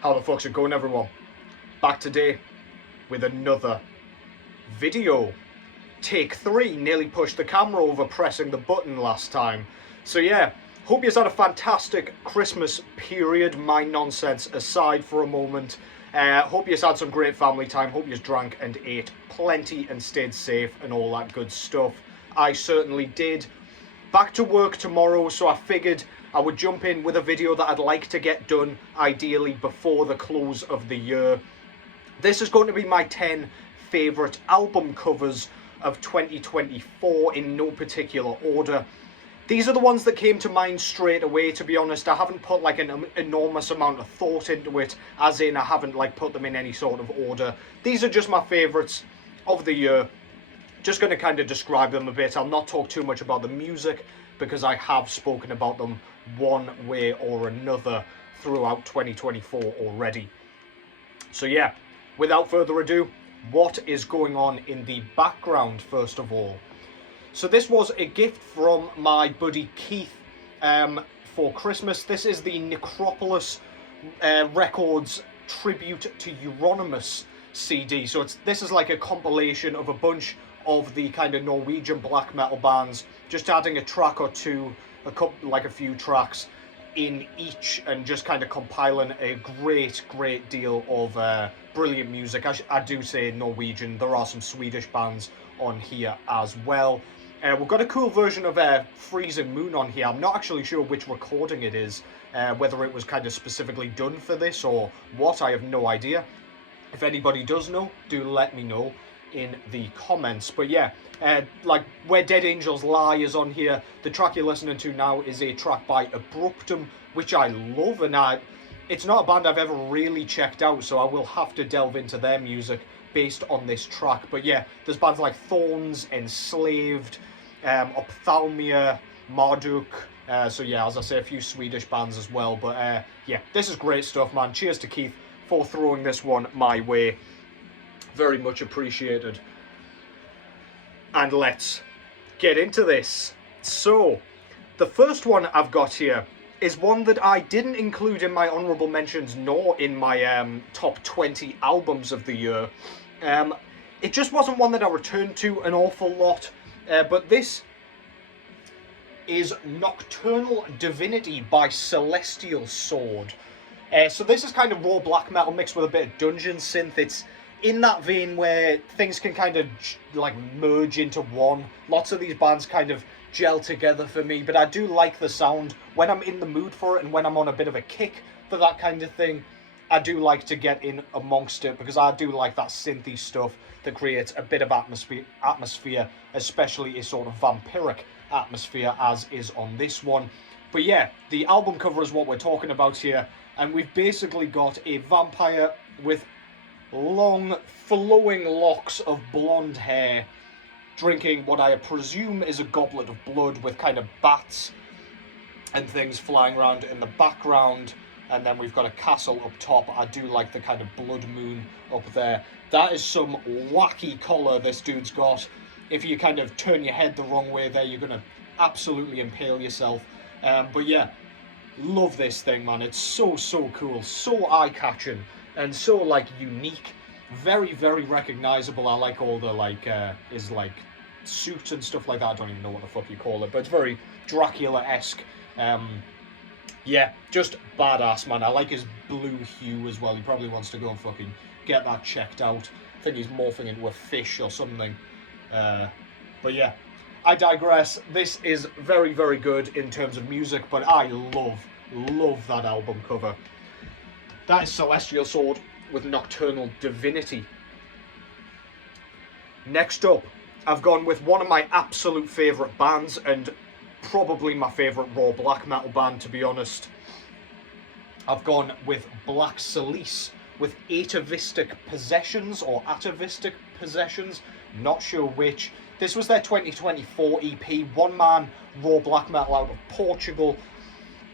How the fuck's it going, everyone? Back today with another video. Take 3, nearly pushed the camera over pressing the button last time. So yeah, hope you've had a fantastic Christmas period, my nonsense aside for a moment. Hope you've had some great family time, hope you've drank and ate plenty and stayed safe and all that good stuff. I certainly did. Back to work tomorrow, so I figured I would jump in with a video that I'd like to get done, ideally before the close of the year. This is going to be my 10 favourite album covers of 2024 in no particular order. These are the ones that came to mind straight away, to be honest. I haven't put like an enormous amount of thought into it, as in I haven't like put them in any sort of order. These are just my favourites of the year. Just going to kind of describe them a bit. I'll not talk too much about the music because I have spoken about them one way or another throughout 2024 already. So yeah, without further ado, what is going on in the background first of all? So this was a gift from my buddy Keith for Christmas. This is the Necropolis Records tribute to Euronymous CD. So this is like a compilation of a bunch of the kind of Norwegian black metal bands, just adding a track or two, like a few tracks in each, and just kind of compiling a great deal of brilliant music. I do say Norwegian, there are some Swedish bands on here as well. We've got a cool version of Freezing Moon on here. I'm not actually sure which recording it is, whether it was kind of specifically done for this or what, I have no idea. If anybody does know, do let me know in the comments. But yeah, like Where Dead Angels Lie is on here. The track you're listening to now is a track by Aberration, which I love, and it's not a band I've ever really checked out, so I will have to delve into their music based on this track. But yeah, there's bands like Thorns, Enslaved, Ophthalmia, Marduk, so yeah, as I say, a few Swedish bands as well. But yeah, this is great stuff, man. Cheers to Keith for throwing this one my way. Very much appreciated. And let's get into this. So, the first one I've got here is one that I didn't include in my honourable mentions nor in my top 20 albums of the year. It just wasn't one that I returned to an awful lot. But this is Nocturnal Divinity by Celestial Sword. So this is kind of raw black metal mixed with a bit of dungeon synth. It's in that vein where things can kind of like merge into one. Lots of these bands kind of gel together for me, but I do like the sound when I'm in the mood for it, and when I'm on a bit of a kick for that kind of thing, I do like to get in amongst it, because I do like that synthy stuff that creates a bit of atmosphere, especially a sort of vampiric atmosphere, as is on this one. But yeah, the album cover is what we're talking about here, and we've basically got a vampire with long flowing locks of blonde hair drinking what I presume is a goblet of blood, with kind of bats and things flying around in the background. And then we've got a castle up top. I do like the kind of blood moon up there. That is some wacky colour this dude's got. If you kind of turn your head the wrong way there, you're going to absolutely impale yourself. But yeah, love this thing, man. It's so cool, so eye-catching, and so like unique, very recognisable. I like all the like suits and stuff like that. I don't even know what the fuck you call it, but it's very Dracula-esque. Yeah, just badass, man. I like his blue hue as well. He probably wants to go and fucking get that checked out. I think he's morphing into a fish or something. But yeah, I digress. This is very good in terms of music, but I love that album cover. That is Celestial Sword with Nocturnal Divinity. Next up, I've gone with one of my absolute favourite bands, and probably my favourite raw black metal band, to be honest. I've gone with Black Salice with Atavistic Possessions, or Atavistic Possessions, not sure which. This was their 2024 EP, one-man raw black metal out of Portugal.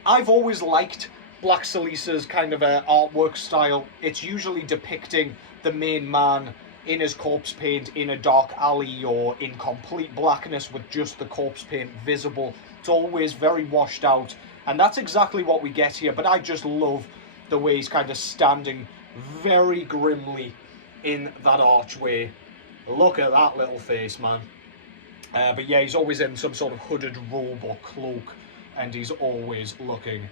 I've always liked Black Salice's kind of artwork style. It's usually depicting the main man in his corpse paint in a dark alley or in complete blackness with just the corpse paint visible. It's always very washed out, and that's exactly what we get here. But I just love the way he's kind of standing very grimly in that archway. Look at that little face, man. But yeah, he's always in some sort of hooded robe or cloak, and he's always looking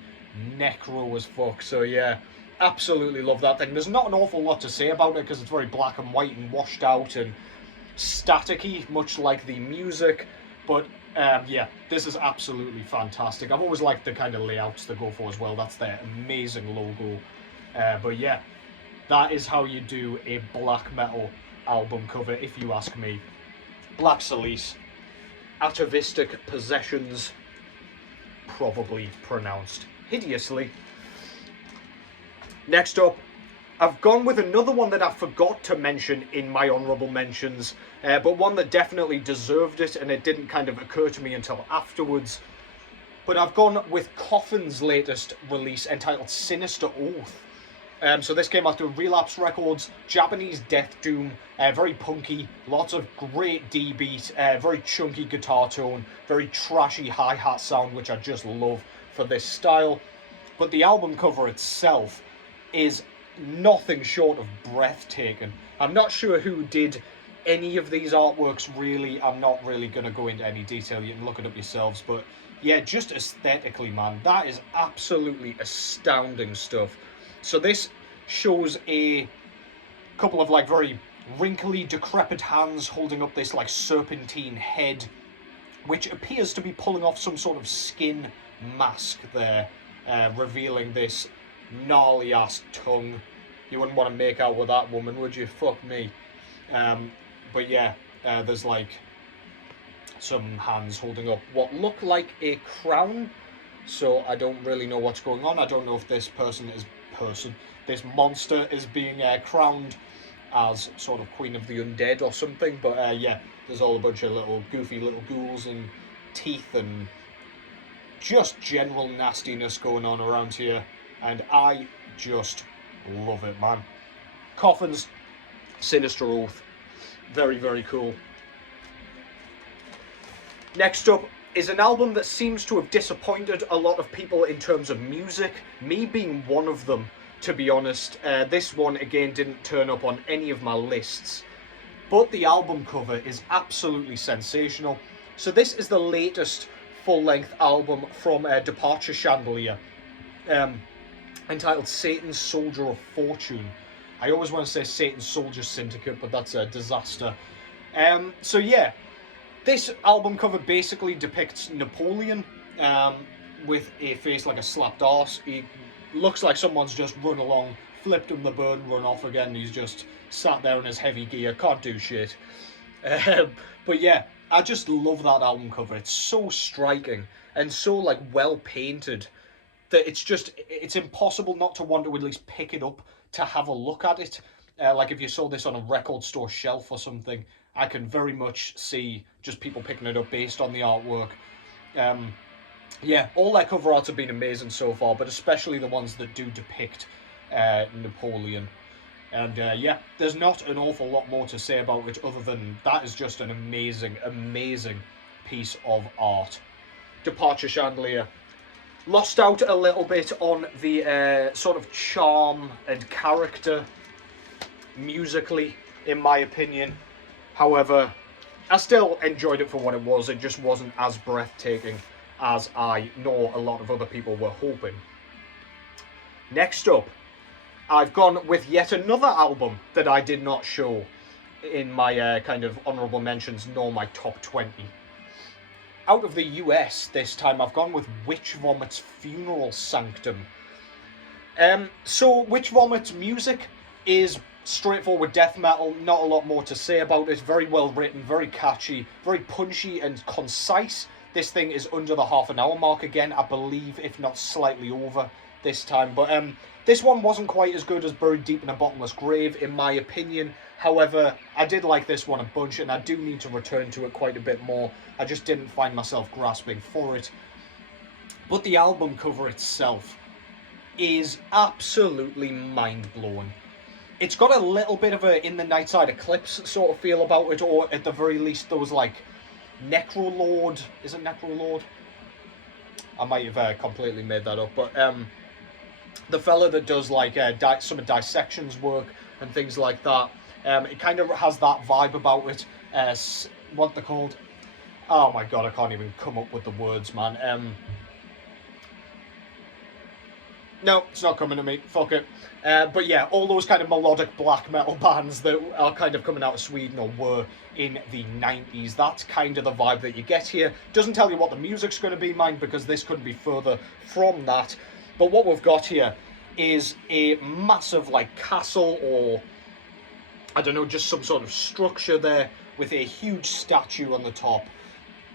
necro as fuck. So yeah, absolutely love that thing. There's not an awful lot to say about it because it's very black and white and washed out and staticky, much like the music. But yeah, this is absolutely fantastic. I've always liked the kind of layouts they go for as well. That's their amazing logo. But yeah, that is how you do a black metal album cover, if you ask me. Black Salice, Atavistic Possessions, probably pronounced hideously. Next up, I've gone with another one that I forgot to mention in my honourable mentions, but one that definitely deserved it, and it didn't kind of occur to me until afterwards. But I've gone with Coffins' latest release entitled Sinister Oath. So this came out through Relapse Records, Japanese death doom, very punky, lots of great D-beat, very chunky guitar tone, very trashy hi-hat sound, which I just love for this style. But the album cover itself is nothing short of breathtaking. I'm not sure who did any of these artworks really. I'm not really going to go into any detail. You can look it up yourselves. But yeah, just aesthetically, man, that is absolutely astounding stuff. So this shows a couple of like very wrinkly, decrepit hands holding up this like serpentine head, which appears to be pulling off some sort of skin mask there, revealing this gnarly ass tongue. You wouldn't want to make out with that woman, would you? Fuck me. But yeah, there's like some hands holding up what look like a crown. So I don't really know what's going on. I don't know if this this monster is being crowned as sort of Queen of the Undead or something. But yeah, there's all a bunch of little goofy little ghouls and teeth and just general nastiness going on around here. And I just love it, man. Coffins, Sinister Oath. Very, very cool. Next up is an album that seems to have disappointed a lot of people in terms of music, me being one of them, to be honest. This one, again, didn't turn up on any of my lists, but the album cover is absolutely sensational. So this is the latest full-length album from Departure Chandelier, entitled Satan's Soldier of Fortune. I always want to say Satan's Soldier Syndicate, but that's a disaster. So yeah, this album cover basically depicts Napoleon with a face like a slapped arse. He looks like someone's just run along, flipped him the bird and run off again. He's just sat there in his heavy gear, can't do shit. But yeah, I just love that album cover. It's so striking and so like well painted that it's impossible not to want to at least pick it up to have a look at it. Like if you saw this on a record store shelf or something, I can very much see just people picking it up based on the artwork. Yeah, all their cover arts have been amazing so far, but especially the ones that do depict Napoleon. And yeah, there's not an awful lot more to say about it other than that is just an amazing, amazing piece of art. Departure Chandelier. Lost out a little bit on the sort of charm and character musically, in my opinion. However, I still enjoyed it for what it was. It just wasn't as breathtaking as I nor a lot of other people were hoping. Next up, I've gone with yet another album that I did not show in my kind of honourable mentions nor my top 20. Out of the US this time, I've gone with Witch Vomit's Funeral Sanctum. So Witch Vomit's music is straightforward death metal, not a lot more to say about it. Very well written, very catchy, very punchy and concise. This thing is under the half-an-hour mark again, I believe, if not slightly over this time. But this one wasn't quite as good as Buried Deep in a Bottomless Grave, in my opinion. However, I did like this one a bunch, and I do need to return to it quite a bit more. I just didn't find myself grasping for it. But the album cover itself is absolutely mind-blowing. It's got a little bit of a In the Nightside Eclipse sort of feel about it, or at the very least those like Necrolord, is it Necrolord? I might have completely made that up, but the fella that does like some of Dissection's work and things like that. It kind of has that vibe about it. What they're called? Oh my god, I can't even come up with the words, man. No, it's not coming to me. Fuck it. But yeah, all those kind of melodic black metal bands that are kind of coming out of Sweden or were in the 90s. That's kind of the vibe that you get here. Doesn't tell you what the music's going to be, mind, because this couldn't be further from that. But what we've got here is a massive, like, castle or, I don't know, just some sort of structure there with a huge statue on the top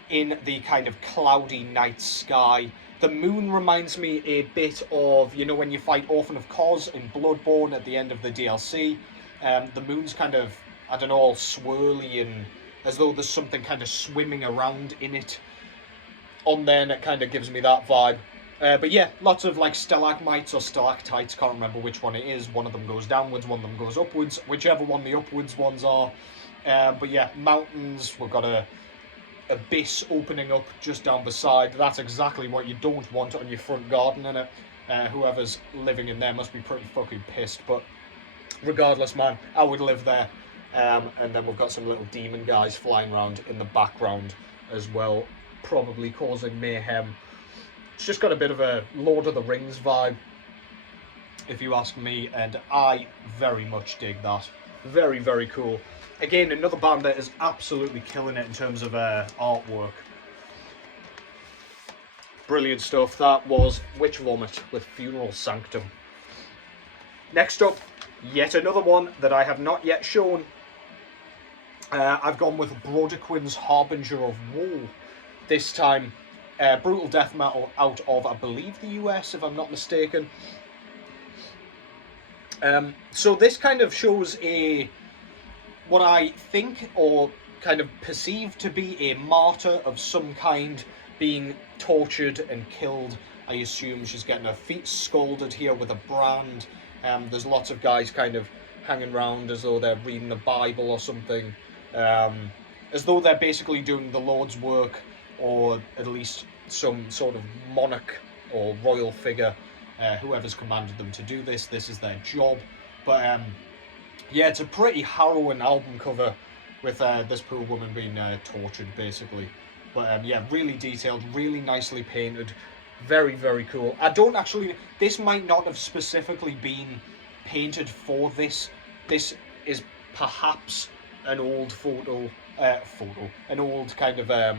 in the kind of cloudy night sky. The moon reminds me a bit of, you know, when you fight Orphan of Kos in Bloodborne at the end of the DLC. The moon's kind of, I don't know, all swirly and as though there's something kind of swimming around in it. On there, and it kind of gives me that vibe. But yeah, lots of like stalagmites or stalactites, can't remember which one it is. One of them goes downwards, one of them goes upwards, whichever one the upwards ones are. But yeah, mountains, we've got a abyss opening up just down beside. That's exactly what you don't want on your front garden, innit? Whoever's living in there must be pretty fucking pissed, but regardless, man, I would live there. And then we've got some little demon guys flying around in the background as well, probably causing mayhem. It's just got a bit of a Lord of the Rings vibe, if you ask me, and I very much dig that. Very, very cool. Again, another band that is absolutely killing it in terms of artwork. Brilliant stuff. That was Witch Vomit with Funeral Sanctum. Next up, yet another one that I have not yet shown. I've gone with Quinn's Harbinger of Woe. This time, brutal death metal out of, I believe, the US, if I'm not mistaken. So this kind of shows what I think or kind of perceive to be a martyr of some kind being tortured and killed. I assume she's getting her feet scalded here with a brand. There's lots of guys kind of hanging around as though they're reading the Bible or something. As though they're basically doing the Lord's work, or at least some sort of monarch or royal figure, whoever's commanded them to do this. This is their job. But yeah, it's a pretty harrowing album cover with this poor woman being tortured, basically. But yeah, really detailed, really nicely painted. Very, very cool. I don't actually... This might not have specifically been painted for this. This is perhaps an old an old kind of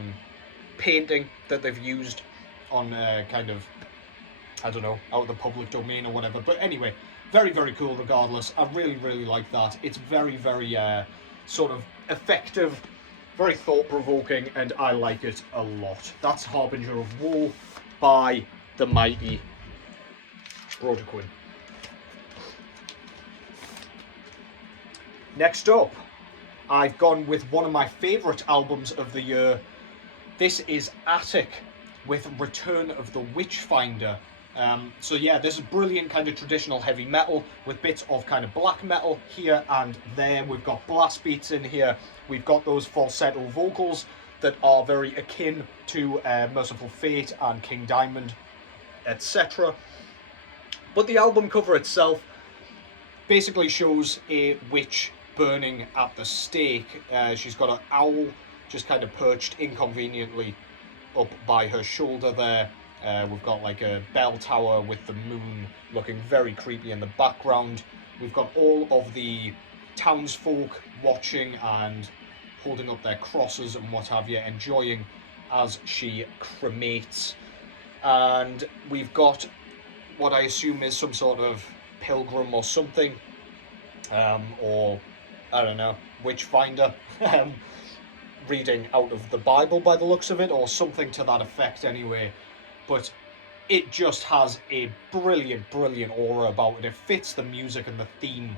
painting that they've used on kind of, I don't know, out of the public domain or whatever. But anyway, very, very cool regardless. I really, really like that. It's very, very sort of effective, very thought-provoking, and I like it a lot. That's Harbinger of Woe by the Mighty Quinn. Next up, I've gone with one of my favourite albums of the year. This is Attic with Return of the Witchfinder. So yeah, this is brilliant kind of traditional heavy metal with bits of kind of black metal here and there. We've got blast beats in here. We've got those falsetto vocals that are very akin to Merciful Fate and King Diamond, etc. But the album cover itself basically shows a witch burning at the stake. She's got an owl just kind of perched inconveniently up by her shoulder there. We've got like a bell tower with the moon looking very creepy in the background. We've got all of the townsfolk watching and holding up their crosses and what have you, enjoying as she cremates. And we've got what I assume is some sort of pilgrim or something, or I don't know, witchfinder, reading out of the Bible by the looks of it, or something to that effect anyway. But it just has a brilliant, brilliant aura about it. It fits the music and the theme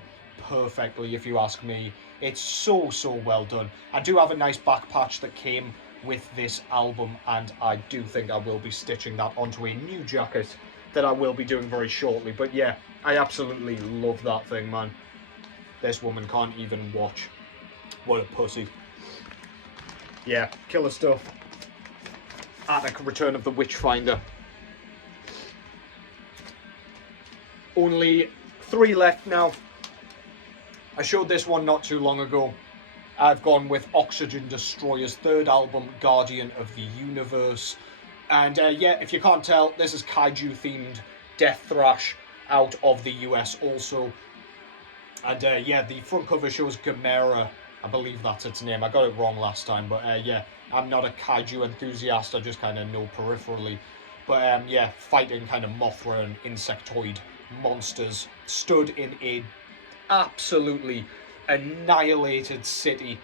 perfectly, if you ask me. It's so, so well done. I do have a nice back patch that came with this album, and I do think I will be stitching that onto a new jacket that I will be doing very shortly. But yeah, I absolutely love that thing, man. This woman can't even watch. What a pussy. Yeah, killer stuff. Attic, Return of the Witchfinder. Only 3 left now. I showed this one not too long ago. I've gone with Oxygen Destroyer's third album, Guardian of the Universe. And yeah, if you can't tell, this is kaiju-themed death thrash out of the US also. And yeah, the front cover shows Gamera. I believe that's its name. I got it wrong last time, but yeah, I'm not a kaiju enthusiast. I just kind of know peripherally. But yeah, fighting kind of Mothra and insectoid monsters stood in a absolutely annihilated city.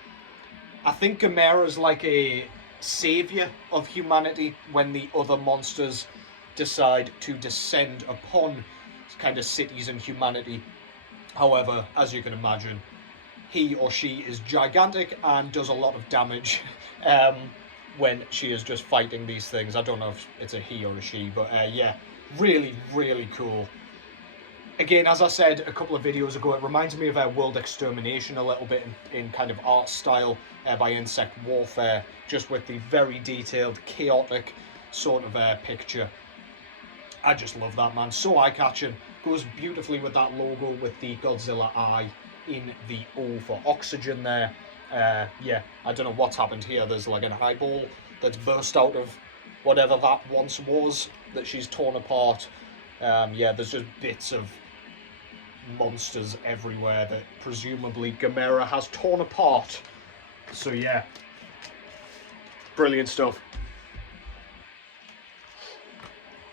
I think Gamera's like a savior of humanity when the other monsters decide to descend upon kind of cities and humanity. However, as you can imagine, he or she is gigantic and does a lot of damage when she is just fighting these things. I don't know if it's a he or a she, but yeah, really, really cool. Again, as I said a couple of videos ago, it reminds me of World Extermination a little bit in kind of art style by Insect Warfare, just with the very detailed, chaotic sort of picture. I just love that, man. So eye-catching. Goes beautifully with that logo with the Godzilla eye in the O for Oxygen there. Yeah, I don't know what's happened here. There's like an eyeball that's burst out of whatever that once was that she's torn apart. Yeah, there's just bits of monsters everywhere that presumably Gamera has torn apart. So yeah, brilliant stuff.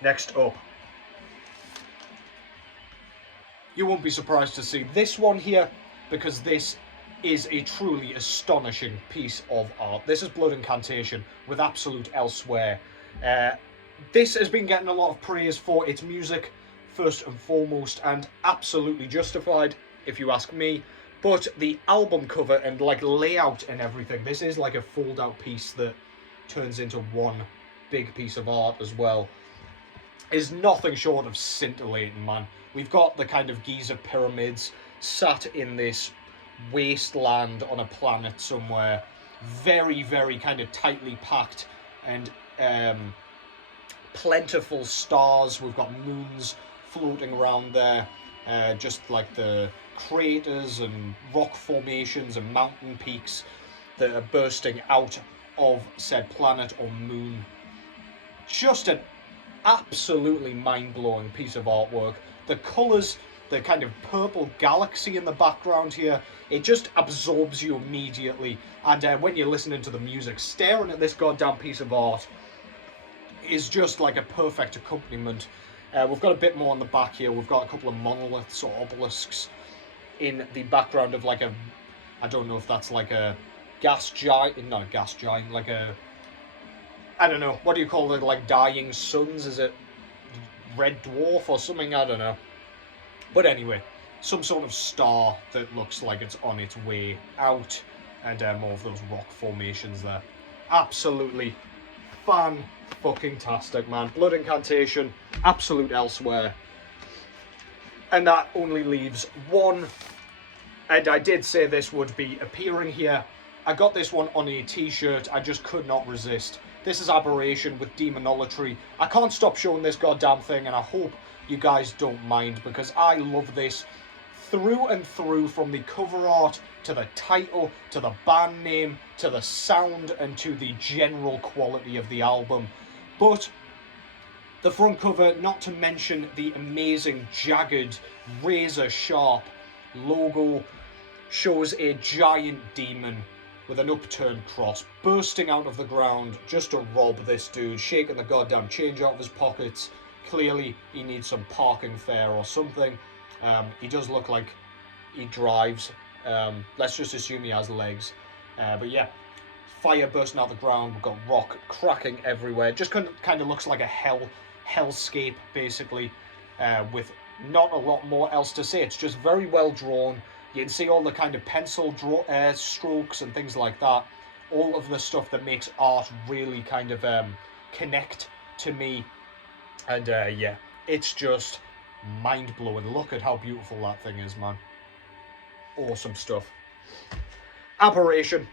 Next up, you won't be surprised to see this one here, because this is a truly astonishing piece of art. This is Blood Incantation with Absolute Elsewhere. This has been getting a lot of praise for its music, first and foremost, and absolutely justified, if you ask me. But the album cover and like layout and everything, this is like a fold-out piece that turns into one big piece of art as well, is nothing short of scintillating, man. We've got the kind of Giza pyramids sat in this wasteland on a planet somewhere, very, very kind of tightly packed, and plentiful stars. We've got moons floating around there, just like the craters and rock formations and mountain peaks that are bursting out of said planet or moon. Just an absolutely mind-blowing piece of artwork. The colours, the kind of purple galaxy in the background here, it just absorbs you immediately. And when you're listening to the music, staring at this goddamn piece of art is just like a perfect accompaniment. We've got a bit more on the back here. We've got a couple of monoliths or obelisks in the background of like a, I don't know if that's like a gas giant, not a gas giant, like a, I don't know, what do you call it, like dying suns? Is it red dwarf or something? I don't know. But anyway, some sort of star that looks like it's on its way out, and more of those rock formations there. Absolutely fan-fucking-tastic, man. Blood Incantation, Absolute Elsewhere. And that only leaves one, and I did say this would be appearing here. I got this one on a t-shirt, I just could not resist. This is Aberration with Demonolatry. I can't stop showing this goddamn thing, and I hope you guys don't mind, because I love this through and through, from the cover art to the title, to the band name, to the sound, and to the general quality of the album. But the front cover, not to mention the amazing, jagged, razor-sharp logo, shows a giant demon with an upturned cross bursting out of the ground just to rob this dude, shaking the goddamn change out of his pockets. Clearly he needs some parking fare or something. He does look like he drives. Let's just assume he has legs. But yeah, fire bursting out the ground. We've got rock cracking everywhere. Just kind of looks like a hellscape, basically, with not a lot more else to say. It's just very well drawn. You can see all the kind of pencil strokes and things like that. All of the stuff that makes art really kind of connect to me. And yeah, it's just mind-blowing. Look at how beautiful that thing is, man. Awesome stuff. Aberration,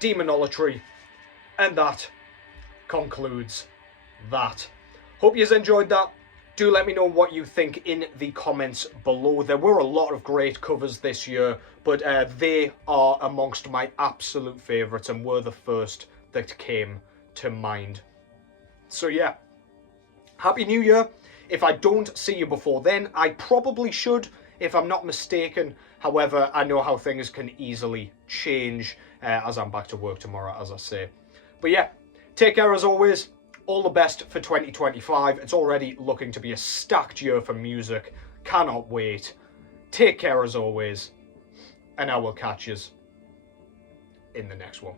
Demonolatry, and that concludes that. Hope you enjoyed that. Do let me know what you think in the comments below. There were a lot of great covers this year, but they are amongst my absolute favourites and were the first that came to mind. So yeah, Happy New Year. If I don't see you before then, I probably should, if I'm not mistaken. However, I know how things can easily change as I'm back to work tomorrow, as I say. But yeah, take care as always. All the best for 2025. It's already looking to be a stacked year for music. Cannot wait. Take care as always. And I will catch you in the next one.